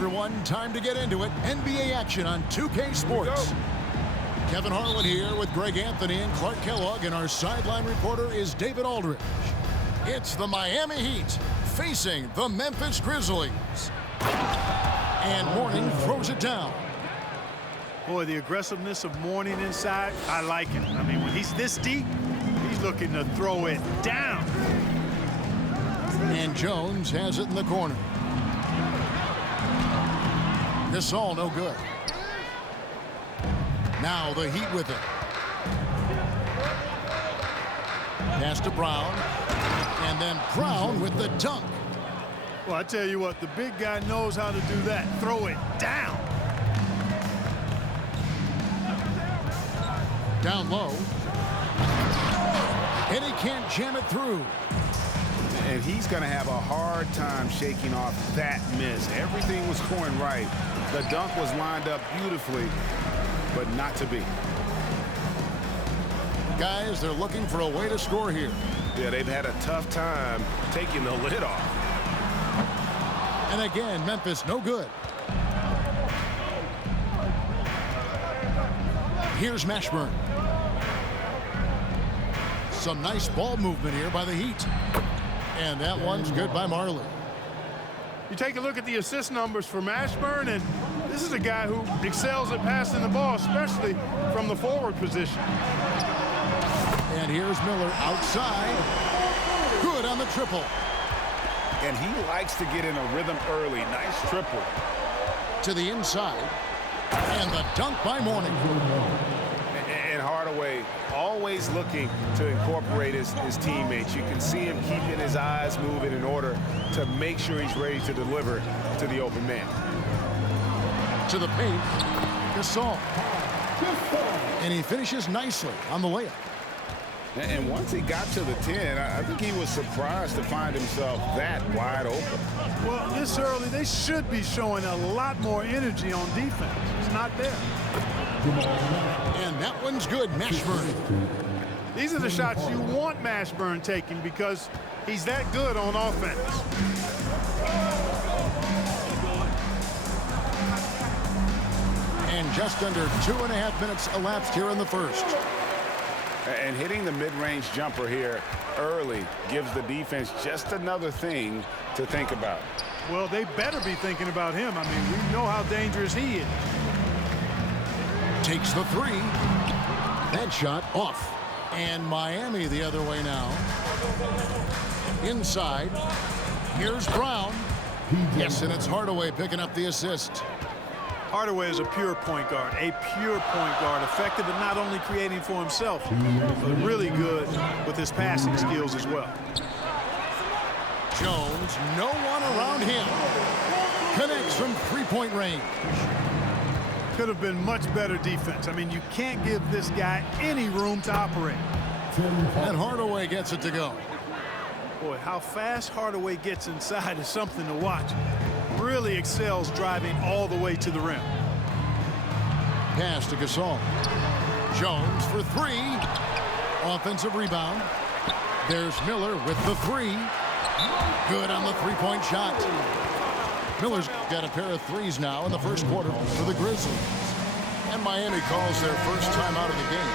everyone, time to get into it. NBA action on 2K Sports. Kevin Harlan here with Greg Anthony and Clark Kellogg, and our sideline reporter is David Aldridge. It's the Miami Heat facing the Memphis Grizzlies. And Mourning throws it down. Boy, the aggressiveness of Mourning inside, I like it. I mean, when he's this deep, he's looking to throw it down. And Jones has it in the corner. This all no good. Now the Heat with it. Pass to Brown. And then Brown with the dunk. Well, I tell you what, the big guy knows how to do that. Throw it down. Down low. And he can't jam it through. And he's going to have a hard time shaking off that miss. Everything was going right. The dunk was lined up beautifully, but not to be. Guys, they're looking for a way to score here. Yeah, they've had a tough time taking the lid off. And again, Memphis no good. Here's Mashburn. Some nice ball movement here by the Heat. And that one's good by Marley. You take a look at the assist numbers for Mashburn, and this is a guy who excels at passing the ball, especially from the forward position. And here's Miller outside. Good on the triple. And he likes to get in a rhythm early. Nice triple. To the inside. And the dunk by Mourning. And Hardaway always looking to incorporate his teammates. You can see him keeping his eyes moving in order to make sure he's ready to deliver to the open man. To the paint. Gasol. And he finishes nicely on the layup. And once he got to the 10, I think he was surprised to find himself that wide open. Well, this early, they should be showing a lot more energy on defense. It's not there. And that one's good, Mashburn. These are the shots you want Mashburn taking because he's that good on offense. And just under 2.5 minutes elapsed here in the first. And hitting the mid-range jumper here early gives the defense just another thing to think about. Well, they better be thinking about him. I mean, we know how dangerous he is. Takes the three. That shot off. And Miami the other way now. Inside. Here's Brown. Yes, and it's Hardaway picking up the assist. Hardaway is a pure point guard, effective at not only creating for himself, but really good with his passing skills as well. Jones, no one around him. Connects from three-point range. Could have been much better defense. I mean, you can't give this guy any room to operate. And Hardaway gets it to go. Boy, how fast Hardaway gets inside is something to watch. Really excels driving all the way to the rim. Pass to Gasol. Jones for three. Offensive rebound. There's Miller with the three. Good on the three-point shot. Miller's got a pair of threes now in the first quarter for the Grizzlies. And Miami calls their first time out of the game.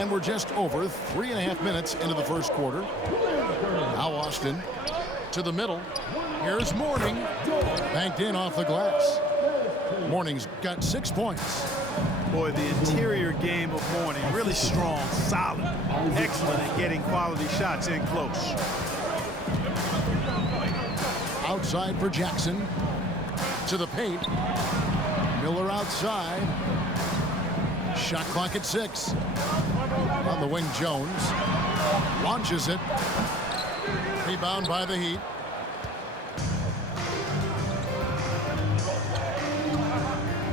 And we're just over 3.5 minutes into the first quarter. Now Austin. To the middle. Here's Mourning. Banked in off the glass. Mourning's got 6 points. Boy, the interior game of Mourning, really strong, solid, excellent at getting quality shots in close. Outside for Jackson. To the paint. Miller outside. Shot clock at 6. On the wing, Jones. Launches it. Rebound by the Heat.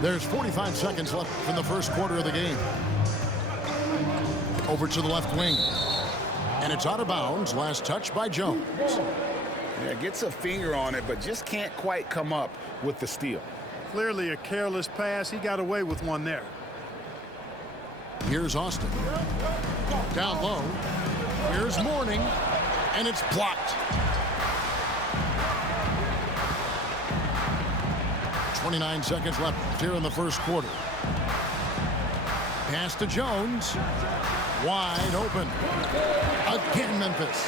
There's 45 seconds left in the first quarter of the game. Over to the left wing. And it's out of bounds. Last touch by Jones. Yeah, gets a finger on it, but just can't quite come up with the steal. Clearly a careless pass. He got away with one there. Here's Austin. Down low. Here's Mourning. And it's blocked. 29 seconds left here in the first quarter. Pass to Jones. Wide open. Again, Memphis.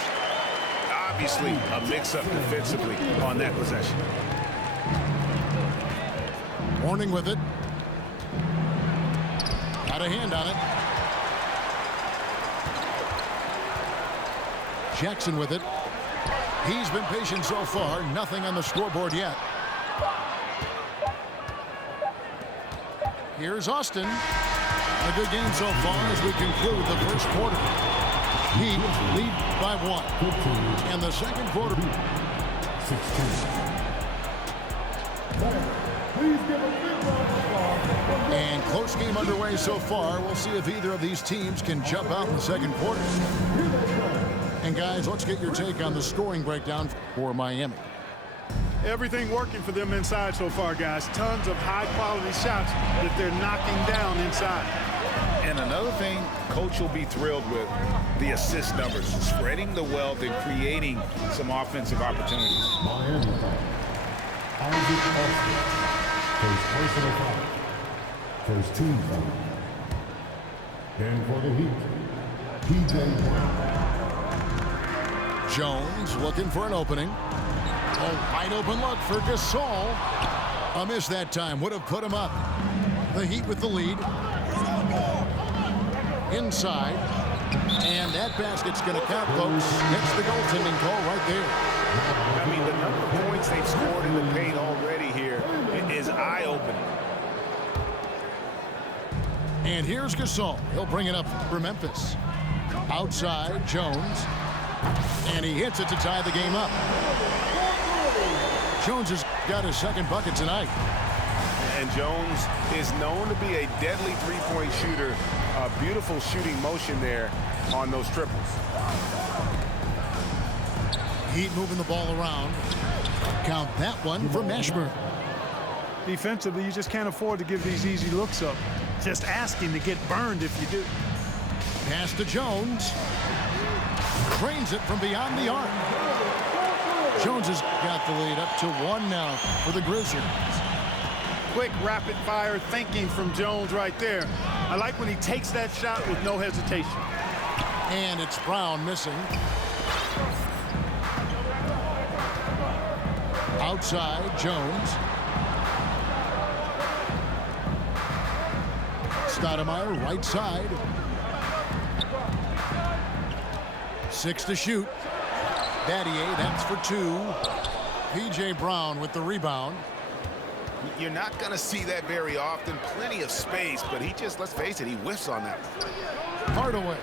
Obviously, a mix-up defensively on that possession. Warning with it. Got a hand on it. Jackson with it. He's been patient so far. Nothing on the scoreboard yet. Here's Austin. A good game so far as we conclude the first quarter. Heat lead by 1. And the second quarter. 16. And close game underway so far. We'll see if either of these teams can jump out in the second quarter. And guys, let's get your take on the scoring breakdown for Miami. Everything working for them inside so far, guys. Tons of high-quality shots that they're knocking down inside. And another thing Coach will be thrilled with, the assist numbers, spreading the wealth and creating some offensive opportunities. Miami foul. Isaac Austin. First personal foul. First team foul. And for the Heat, P.J. Brown. Jones looking for an opening. A wide open look for Gasol. A miss that time. Would have put him up. The Heat with the lead. Inside. And that basket's going to count, folks. That's the goaltending call right there. I mean, the number of points they've scored in the paint already here is eye-opening. And here's Gasol. He'll bring it up for Memphis. Outside, Jones. And he hits it to tie the game up. Jones has got his second bucket tonight. And Jones is known to be a deadly three-point shooter. A beautiful shooting motion there on those triples. Heat moving the ball around. Count that one for Mashburn. Defensively, you just can't afford to give these easy looks up. Just asking to get burned if you do. Pass to Jones. Drains it from beyond the arc. Jones has got the lead up to 1 now for the Grizzlies. Quick, rapid-fire thinking from Jones right there. I like when he takes that shot with no hesitation. And it's Brown missing. Outside, Jones. Stoudemire, right side. 6 to shoot. Battier, that's for 2. P.J. Brown with the rebound. You're not going to see that very often. Plenty of space, but he just, let's face it, he whiffs on that one. Hardaway.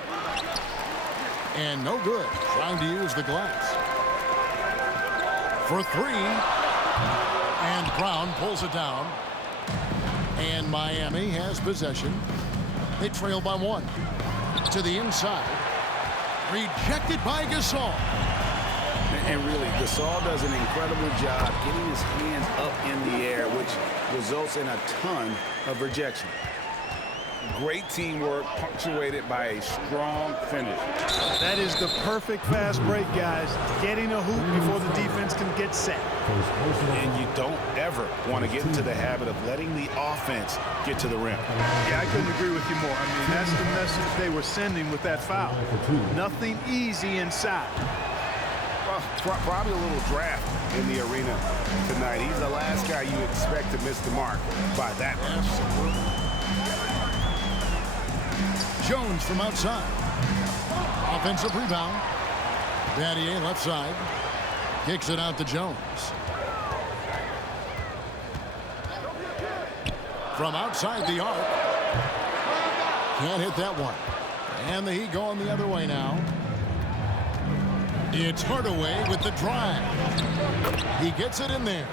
And no good. Trying to use the glass. For 3. And Brown pulls it down. And Miami has possession. They trail by 1. To the inside. Rejected by Gasol. And really, Gasol does an incredible job getting his hands up in the air, which results in a ton of rejection. Great teamwork punctuated by a strong finish. That is the perfect fast break, guys. Getting a hoop before the defense can get set. And you don't ever want to get into the habit of letting the offense get to the rim. Yeah, I couldn't agree with you more. I mean, that's the message they were sending with that foul. Nothing easy inside. Well, probably a little draft in the arena tonight. He's the last guy you expect to miss the mark by that much. Jones from outside. Offensive rebound. Battier left side. Kicks it out to Jones. From outside the arc. Can't hit that one. And the Heat going the other way now. It's Hardaway with the drive. He gets it in there.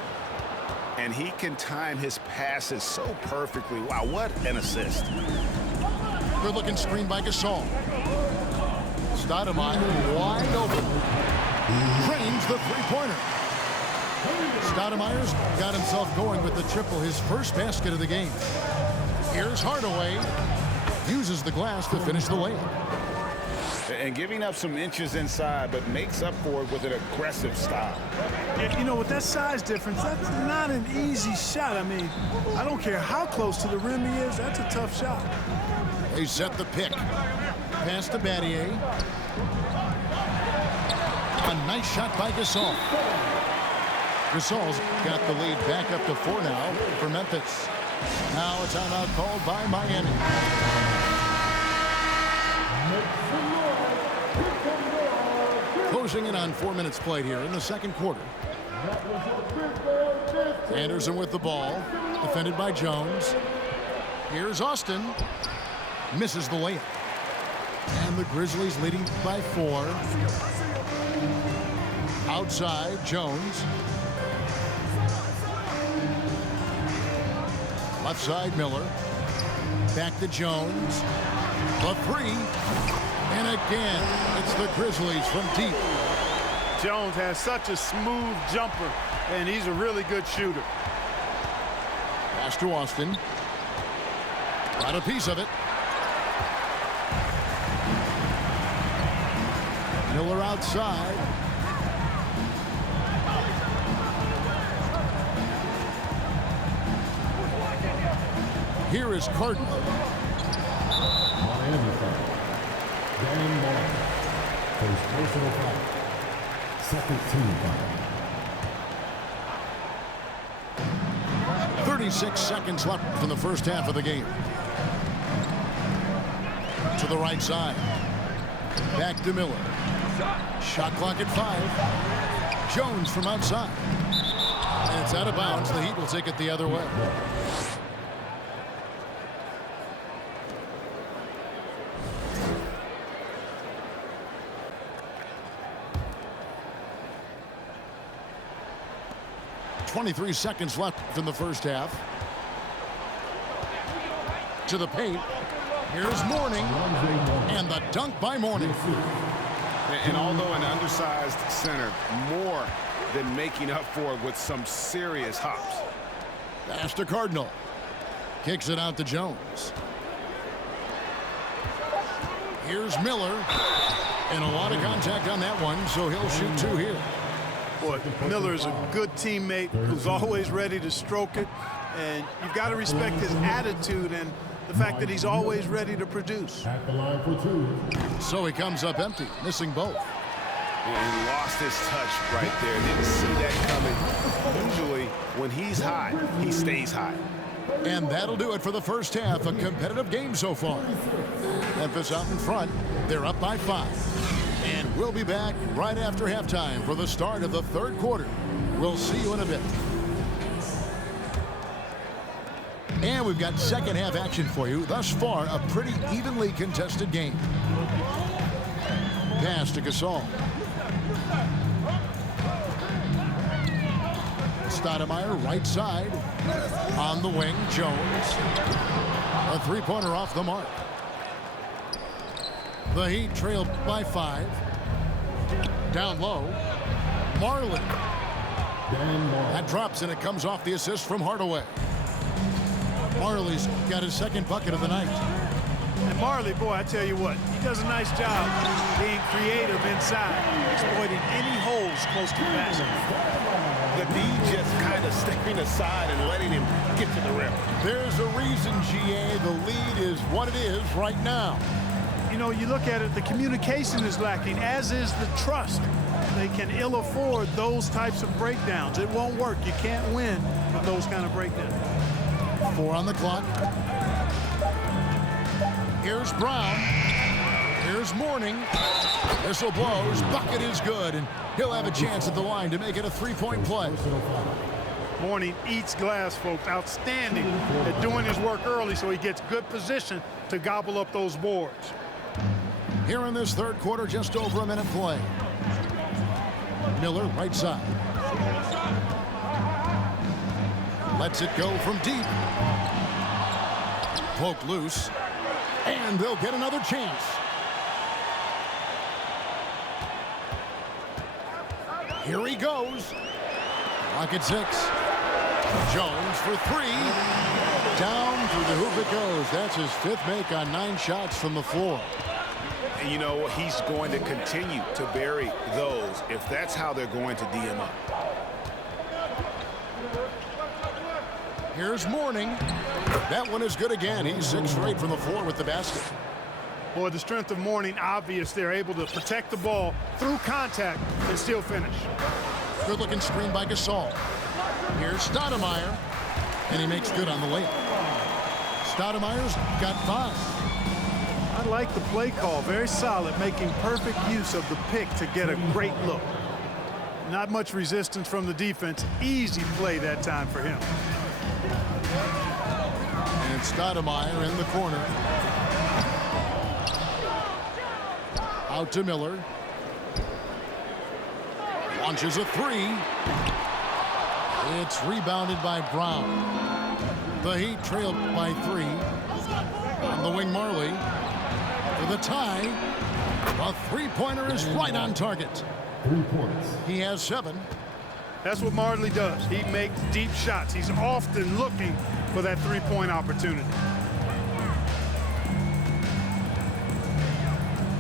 And he can time his passes so perfectly. Wow, what an assist. Good looking screen by Gasol. Stoudemire wide open. Drains the three-pointer. Stoudemire's got himself going with the triple, his first basket of the game. Here's Hardaway. Uses the glass to finish the layup. And giving up some inches inside, but makes up for it with an aggressive style. Yeah, you know, with that size difference, that's not an easy shot. I mean, I don't care how close to the rim he is, that's a tough shot. They set the pick. Pass to Battier. A nice shot by Gasol. Gasol's got the lead back up to 4 now for Memphis. Now a timeout called by Miami. Closing in on 4 minutes played here in the second quarter. Anderson with the ball, defended by Jones. Here's Austin. Misses the layup. And the Grizzlies leading by 4. Outside, Jones. Left side, Miller. Back to Jones. The 3. And again, it's the Grizzlies from deep. Jones has such a smooth jumper, and he's a really good shooter. Pass to Austin. Got a piece of it. Miller outside. Here is Cardinal. Miami foul. Dan Martin. First personal foul. Second team foul. 36 seconds left in the first half of the game. To the right side. Back to Miller. Shot clock at 5. Jones from outside. And it's out of bounds. The Heat will take it the other way. .23 seconds left in the first half. To the paint. Here's Mourning. And the dunk by Mourning. And although an undersized center, more than making up for it with some serious hops. Pass to Cardinal. Kicks it out to Jones. Here's Miller. And a lot of contact on that one, so he'll shoot 2 here. Boy, Miller's a good teammate who's always ready to stroke it, and you've got to respect his attitude and the fact that he's always ready to produce. At the line for 2. So he comes up empty, missing both. And lost his touch right there. Didn't see that coming. Usually, when he's hot, he stays hot. And that'll do it for the first half. A competitive game so far. Memphis out in front. They're up by 5. And we'll be back right after halftime for the start of the third quarter. We'll see you in a bit. And we've got second half action for you. Thus far, a pretty evenly contested game. Pass to Gasol. Stoudemire, right side. On the wing, Jones. A three-pointer off the mark. The Heat trailed by 5. Down low. Marley. That drops, and it comes off the assist from Hardaway. Marley's got his second bucket of the night. And Marley, boy, I tell you what, he does a nice job being creative inside, exploiting any holes close to the basket. The D just kind of stepping aside and letting him get to the rim. There's a reason, GA, the lead is what it is right now. You know, you look at it, the communication is lacking, as is the trust. They can ill afford those types of breakdowns. It won't work. You can't win with those kind of breakdowns. 4 on the clock. Here's Brown. Here's Mourning. Whistle blows. Bucket is good, and he'll have a chance at the line to make it a three-point play. Mourning eats glass, folks. Outstanding at doing his work early so he gets good position to gobble up those boards. Here in this third quarter, just over a minute play. Miller, right side. Lets it go from deep. Poked loose. And they'll get another chance. Here he goes. Clock at 6. Jones for 3. Down through the hoop it goes. That's his 5th make on 9 shots from the floor. And you know, he's going to continue to bury those if that's how they're going to D him up. Here's Mourning. That one is good again. He's 6 straight from the floor with the basket. Boy, the strength of Mourning obvious. They're able to protect the ball through contact and still finish. Good-looking screen by Gasol. Here's Stoudemire, and he makes good on the layup. Stoudemire's got 5. I like the play call. Very solid, making perfect use of the pick to get a great look. Not much resistance from the defense. Easy play that time for him. And Stoudemire in the corner. Out to Miller. Launches a 3. It's rebounded by Brown. The Heat trailed by 3. On the wing, Marley. For the tie. The three-pointer is right on target. 3 points. He has 7. That's what Marley does. He makes deep shots. He's often looking for that three-point opportunity.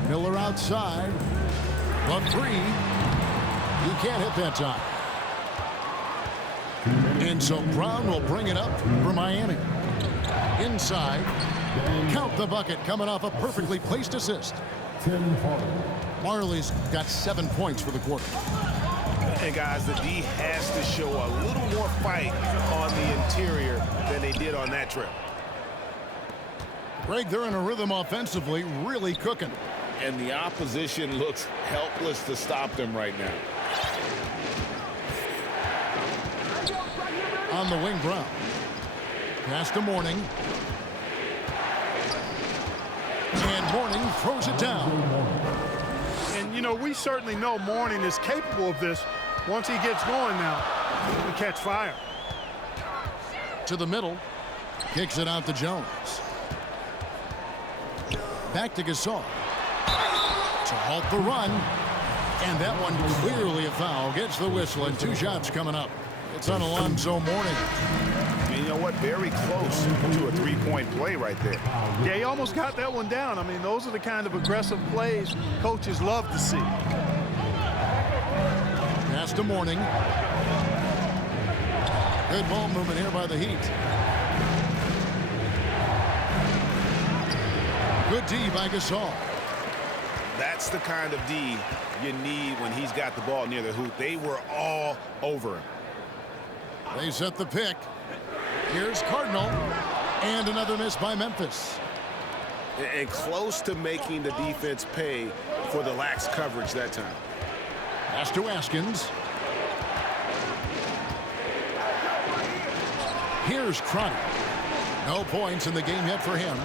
Miller outside. The 3. He can't hit that time. And so Brown will bring it up for Miami. Inside. Count the bucket coming off a perfectly placed assist. 10 Harden. Marley's got 7 points for the quarter. And guys, the D has to show a little more fight on the interior than they did on that trip. Greg, they're in a rhythm offensively, really cooking. And the opposition looks helpless to stop them right now. On the wing, Brown. Pass to Mourning. And Mourning throws it down. And, you know, we certainly know Mourning is capable of this. Once he gets going now, he can catch fire. To the middle. Kicks it out to Jones. Back to Gasol. To halt the run. And that one clearly a foul. Gets the whistle and 2 shots coming up. It's on Alonzo Mourning. And you know what? Very close to a three-point play right there. Yeah, he almost got that one down. I mean, those are the kind of aggressive plays coaches love to see. Pass to Mourning. Good ball movement here by the Heat. Good D by Gasol. That's the kind of D you need when he's got the ball near the hoop. They were all over him. They set the pick. Here's Cardinal. And another miss by Memphis. And close to making the defense pay for the lax coverage that time. Pass to Askins. Here's Crotty. No points in the game yet for him.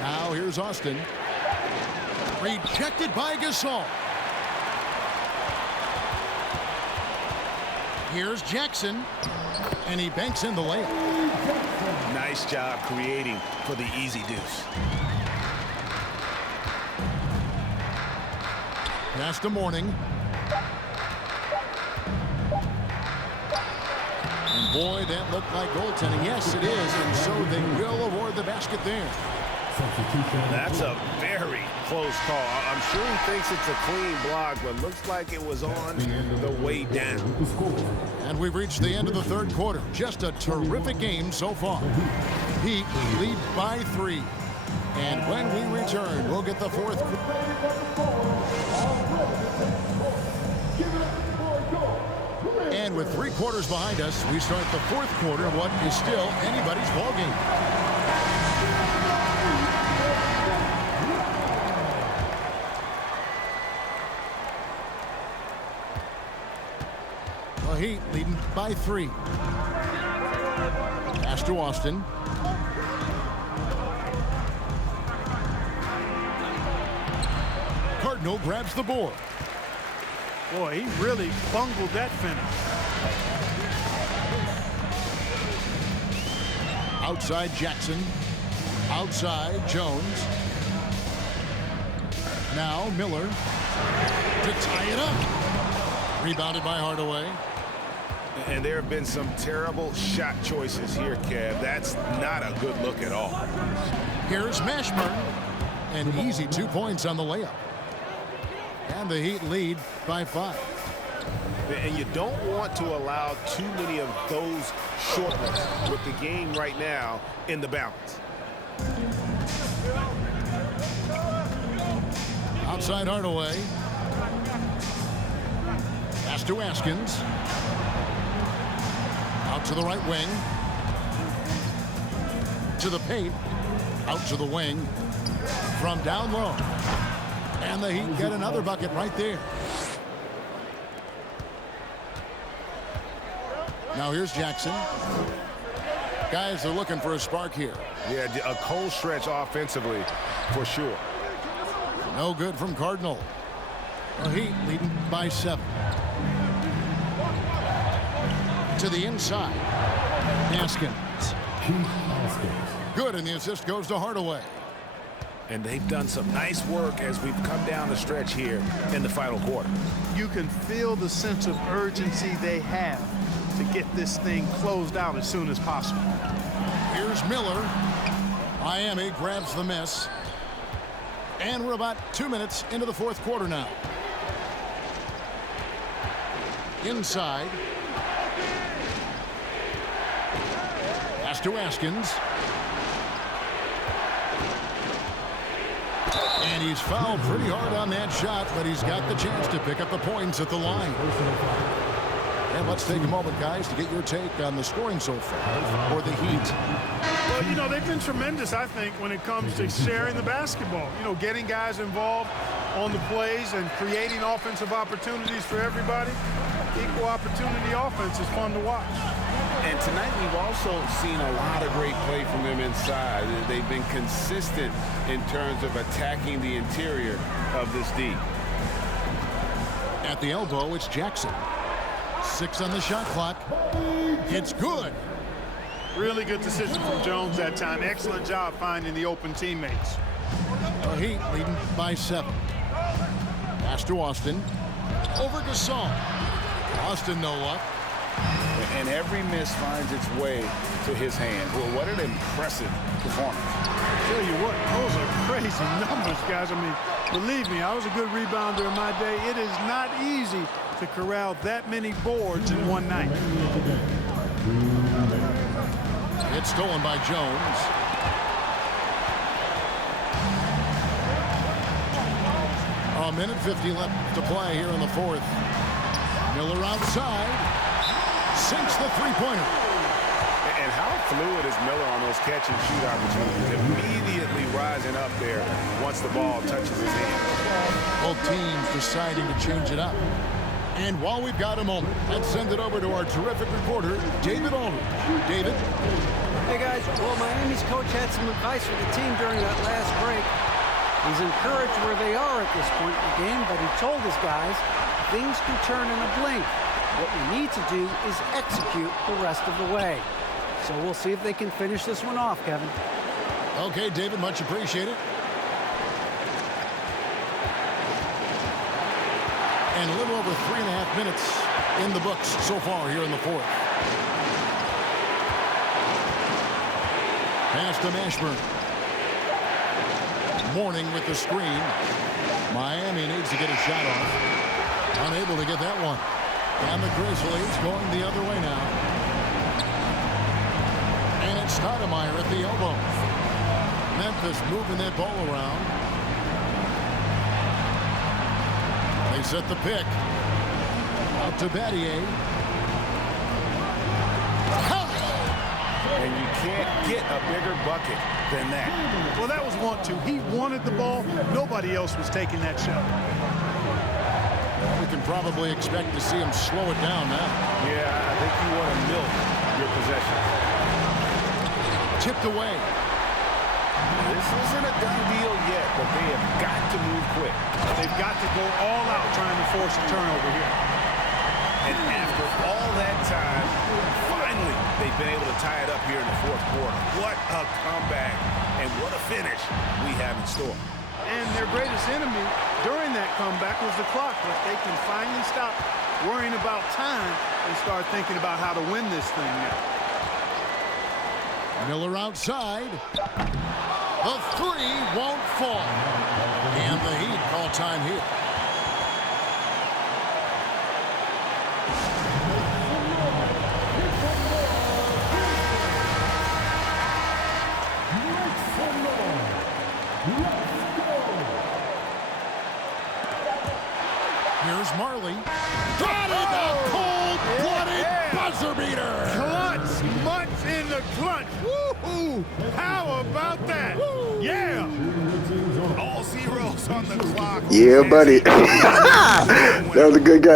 Now here's Austin. Rejected by Gasol. Here's Jackson. And he banks in the layup. Nice job creating for the easy deuce. Pass to Mourning. And boy, that looked like goaltending. Yes, it is. And so they will award the basket there. That's a very close call. I'm sure he thinks it's a clean block, but looks like it was on the way down. And we've reached the end of the third quarter. Just a terrific game so far. Heat lead by 3. And when we return, we'll get the fourth. And with 3 quarters behind us, we start the fourth quarter of what is still anybody's ball game. The Heat leading by 3. Pass to Austin. Cardinal grabs the board. Boy, he really bungled that finish. Outside Jackson. Outside Jones. Now Miller to tie it up. Rebounded by Hardaway. And there have been some terrible shot choices here, Kev. That's not a good look at all. Here's Mashburn. An easy 2 points on the layup. And the Heat lead by 5. And you don't want to allow too many of those short ones with the game right now in the balance. Outside Hardaway. Pass to Askins. Out to the right wing. To the paint. Out to the wing. From down low. And the Heat get another bucket right there. Now here's Jackson. Guys are looking for a spark here. Yeah, a cold stretch offensively for sure. No good from Cardinal. The Heat leading by 7. To the inside. Askins. Good, and the assist goes to Hardaway. And they've done some nice work as we've come down the stretch here in the final quarter. You can feel the sense of urgency they have to get this thing closed out as soon as possible. Here's Miller. Miami grabs the miss. And we're about 2 minutes into the fourth quarter now. Inside. Pass to Askins. And he's fouled pretty hard on that shot, but he's got the chance to pick up the points at the line. And let's take a moment, guys, to get your take on the scoring so far for the Heat. Well, you know, they've been tremendous, I think, when it comes to sharing the basketball. You know, getting guys involved on the plays and creating offensive opportunities for everybody. Equal opportunity offense is fun to watch. And tonight we've also seen a lot of great play from them inside. They've been consistent in terms of attacking the interior of this D. At the elbow, it's Jackson. 6 on the shot clock. It's good. Really good decision from Jones that time. Excellent job finding the open teammates. The Heat leading by 7. Pass to Austin. Over Gasol. Austin no luck. And every miss finds its way to his hands. Well, what an impressive performance. I tell you what, those are crazy numbers, guys. I mean, believe me, I was a good rebounder in my day. It is not easy to corral that many boards in one night. It's stolen by Jones. A minute 50 left to play here in the fourth. Miller outside. Sinks the three-pointer. And how fluid is Miller on those catch-and-shoot opportunities? Immediately rising up there once the ball touches his hand. Both teams deciding to change it up. And while we've got a moment, let's send it over to our terrific reporter, David Aldridge. David? Hey, guys. Well, Miami's coach had some advice for the team during that last break. He's encouraged where they are at this point in the game, but he told his guys things can turn in a blink. What we need to do is execute the rest of the way. So we'll see if they can finish this one off, Kevin. Okay, David, much appreciated. And a little over 3.5 minutes in the books so far here in the fourth. Pass to Mashburn. Mourning with the screen. Miami needs to get a shot off. Unable to get that one. And the Grizzlies going the other way now. And it's Stoudemire at the elbow. Memphis moving that ball around. They set the pick. Out to Battier. And you can't get a bigger bucket than that. Well, that was want to. He wanted the ball. Nobody else was taking that shot. We can probably expect to see him slow it down now. Yeah, I think you want to milk your possession. Tipped away. This isn't a done deal yet, but they have got to move quick. They've got to go all out trying to force a turnover here. And after all that time, finally, they've been able to tie it up here in the fourth quarter. What a comeback and what a finish we have in store. And their greatest enemy during that comeback was the clock, but they can finally stop worrying about time and start thinking about how to win this thing now. Miller outside. The three won't fall. And the Heat call time here. Here's Marley. Got it! The cold-blooded buzzer beater. Clutch, much in the clutch. Woo-hoo! How about that? Woo. Yeah! All zeros on the clock. Yeah, buddy. That was a good game.